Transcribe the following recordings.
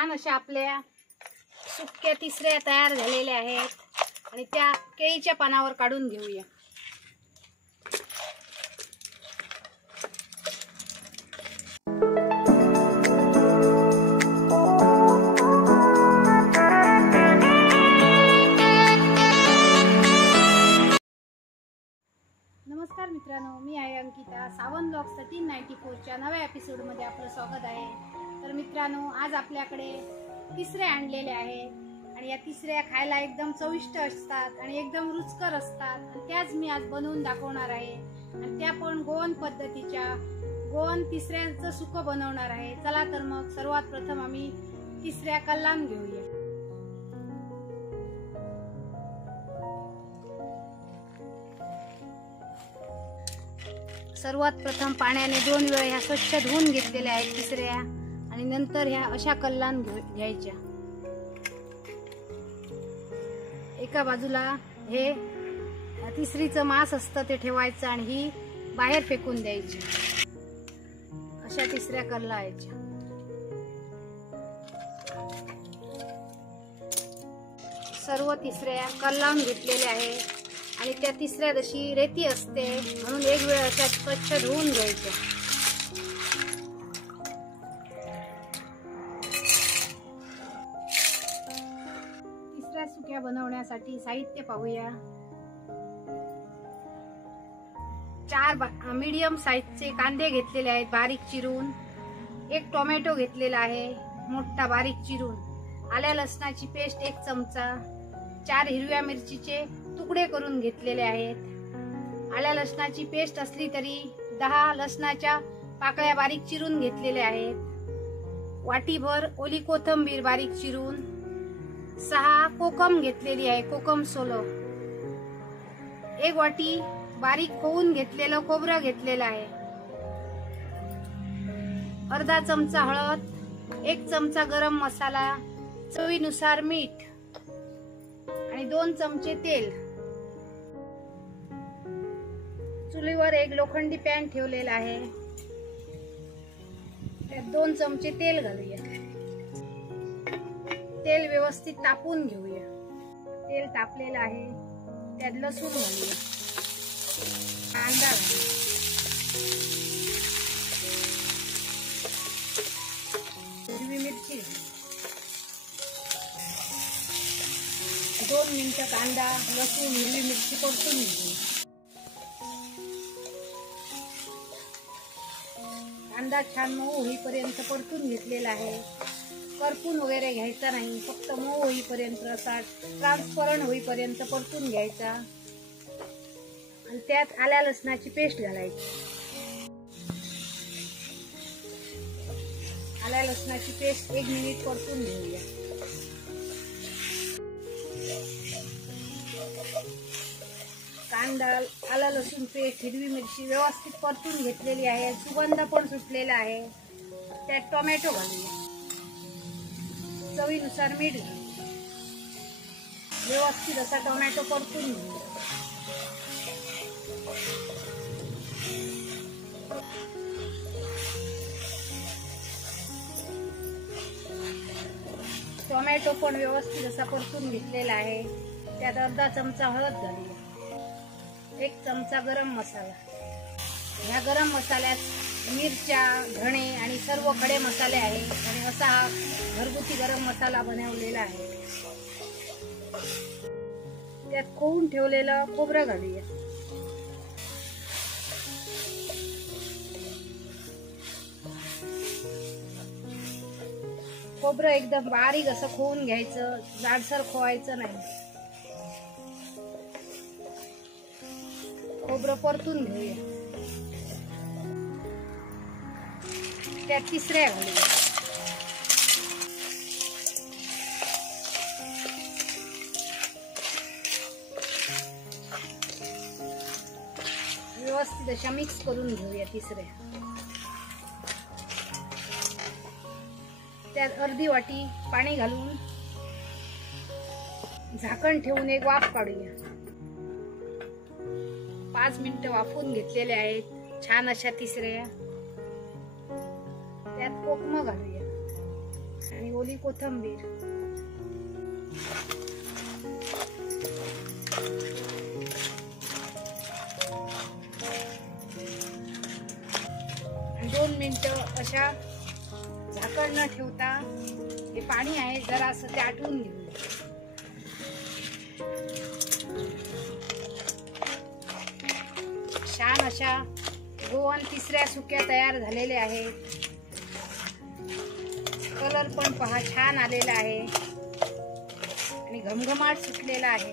छान अशा आपल्या सुक्या तिसऱ्या तयार झालेल्या आहेत आणि त्या केळीच्या पानावर काढून घेऊया। नमस्कार मित्रांनो, मी आहे अंकिता। सावन ब्लॉग्स 1394 च्या नव्या एपिसोड मध्ये आपलं स्वागत आहे। तर मित्रांनो, आज आपल्याकडे तिसऱ्या आणलेल्या आहेत आणि या तिसऱ्या खायला एकदम चविष्ट असतात आणि एकदम रुचकर असतात आणि त्याच मी आज बनवून दाखवणार आहे आणि त्या पण गोवन पद्धतीच्या गोवन तिसऱ्यांचं सुकं बनवणार आहे। चला तर मग सर्वात प्रथम आम्ही तिसऱ्या कल्लान घेऊया। सर्वात प्रथम पाण्याने 2 वेळा ह्या स्वच्छ धुवून घेतलेल्या आहेत तिसऱ्या आणि नंतर ह्या अशा कल्लान घ्यायच्या। एका बाजूला हे तिसरीचं मांस असतं ते ठेवायचं आणि ही बाहेर फेकून द्यायची। अशा तिसऱ्या कल्लायच्या। सर्व तिसऱ्या कल्लावून घेतलेल्या आहेत आणि त्या तिसऱ्या जशी रेती असते म्हणून एक वेळ अशा स्वच्छ धुवून घ्यायच्या। तिसऱ्या सुक्या बनवण्यासाठी साहित्य पाहूया। 4 मीडियम साईजचे कांदे घेतलेले आहेत बारीक चिरून, 1 टोमॅटो घेतलेला आहे मोठा बारीक चिरून, आल्या लसणाची पेस्ट 1 चमचा, 4 हिरव्या मिरचीचे तुकडे करून घेतलेले आहेत। आल्या लसणाची पेस्ट असली तरी 10 लसणाच्या पाकळ्या बारीक चिरून घेतलेल्या आहेत। वाटीभर ओली कोथिंबीर बारीक चिरून, 6 कोकम घेतलेली आहे कोकम सोलो, 1 वाटी बारीक होऊन घेतलेलं खोबरं घेतलेलं आहे, अर्धा चमचा हळद, 1 चमचा गरम मसाला, चवीनुसार मीठ आणि 2 चमचे तेल। चुलीवर एक लोखंडी पॅन ठेवलेला आहे, त्यात 2 चमचे तेल घालूया। तेल व्यवस्थित तापून घेऊया। तेल तापलेलं आहे, त्यात लसूण घालूया, कांदा घालूया, हिरवी मिरची घालूया। 2 मिनिटं कांदा लसूण हिरवी मिरची परतून घेऊया। कांदा छान मऊ होईपर्यंत परतून घेतलेला आहे। करपून वगैरे घ्यायचा नाही, फक्त मऊ होईपर्यंत असा ट्रान्सपरंट होईपर्यंत परतून घ्यायचा आणि त्यात आल्या लसणाची पेस्ट घालायची। आल्या लसणाची पेस्ट 1 मिनिट परतून घेऊया। कांदा आला लसूण पेस्ट हिरवी मिरची व्यवस्थित परतून घेतलेली आहे, सुगंध पण सुटलेला आहे। त्यात टोमॅटो घालूया, चवीनुसार मीठ घालूया, व्यवस्थित असा टोमॅटो परतून घेऊया। टोमॅटो पण व्यवस्थित असा परतून घेतलेला आहे, त्यात अर्धा चमचा हळद घालूया, 1 चमचा गरम मसाला। ह्या गरम मसाल्यात मिरच्या, धणे आणि सर्व खडे मसाले आहेत आणि असा हा घरगुती गरम मसाला बनवलेला आहे। त्यात खोवून ठेवलेलं खोबरं घालूया, खोबरं एकदम बारीक असं खोवून घ्यायचं, जाडसर खोवायचं नाही। खोबरं परतून घेऊया, त्यात तिसऱ्या घालूया, व्यवस्थित अशा मिक्स करून घेऊया तिसऱ्या। त्यात अर्धी वाटी पाणी घालून झाकण ठेवून एक वाफ काढूया। 5 मिनिटं वाफून घेतलेले आहेत छान अशा तिसऱ्या। त्यात कोकम घालूया, आणि ओली कोथिंबीर. आणि 2 मिनिटं अशा झाकण न ठेवता हे पाणी आहे जरा असं ते आटवून घेऊया. छान अशा 2 तिसऱ्या सुक्या तयार झालेल्या आहेत. कलर पण पहा छान आलेला आहे आणि घमघमाट सुटलेला आहे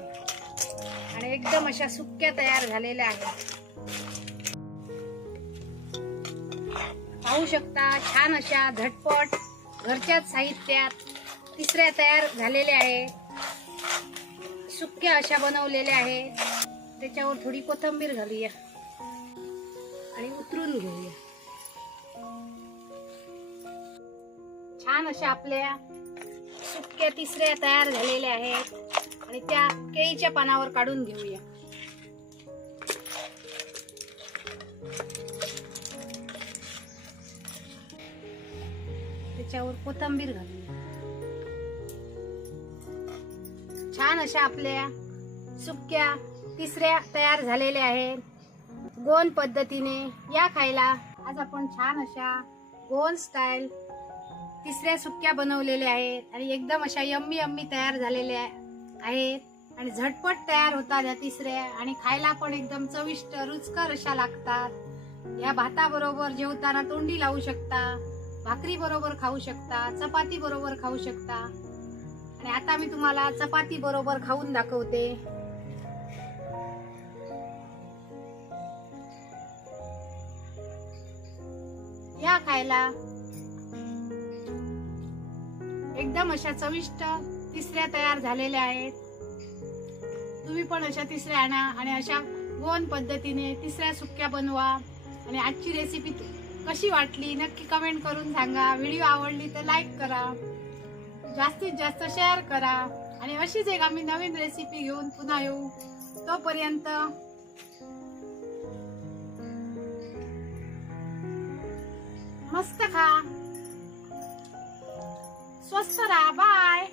आणि एकदम अशा सुक्या तयार झालेल्या आहेत. पाहू शकता छान अशा झटपट घरच्याच साहित्यात तिसऱ्या तयार झालेल्या आहे. सुक्या अशा बनवलेल्या आहे. त्याच्यावर थोडी कोथिंबीर घालूया आणि उतरून घेऊया. छान अशा आपल्या सुक्या तिसऱ्या तयार झालेल्या आहेत आणि त्या केळीच्या पानावर काढून घेऊया. त्याच्यावर कोथिंबीर घालूया. छान अशा आपल्या सुक्या तिसऱ्या तयार झालेल्या आहेत. गोंद पद्धतीने या खायला. आज आपण छान अशा गोंद स्टाईल तिसऱ्या सुक्या बनवलेल्या आहेत आणि एकदम अशा यम्मी यम्मी तयार झालेल्या आहेत आणि झटपट तयार होतात या तिसऱ्या आणि खायला पण एकदम चविष्ट रुचकर अशा लागतात. या भाताबरोबर जेवताना तोंडी लावू शकता, भाकरी बरोबर खाऊ शकता, चपाती बरोबर खाऊ शकता. आणि आता मी तुम्हाला चपाती बरोबर खाऊन दाखवते. या खायला एकदम अशा चविष्ट तिसऱ्या तयार झालेल्या आहेत. तुम्ही पण अशा तिसऱ्या आणा आणि अशा गोंद पद्धतीने तिसऱ्या सुक्या बनवा. आणि आजची रेसिपी कशी वाटली नक्की कमेंट करून सांगा. व्हिडिओ आवडली तर लाईक करा, जास्तीत जास्त शेअर करा आणि अशीच एक आम्ही नवीन रेसिपी घेऊन पुन्हा येऊ. तोपर्यंत मस्त खा, स्वस्त राहा. बाय.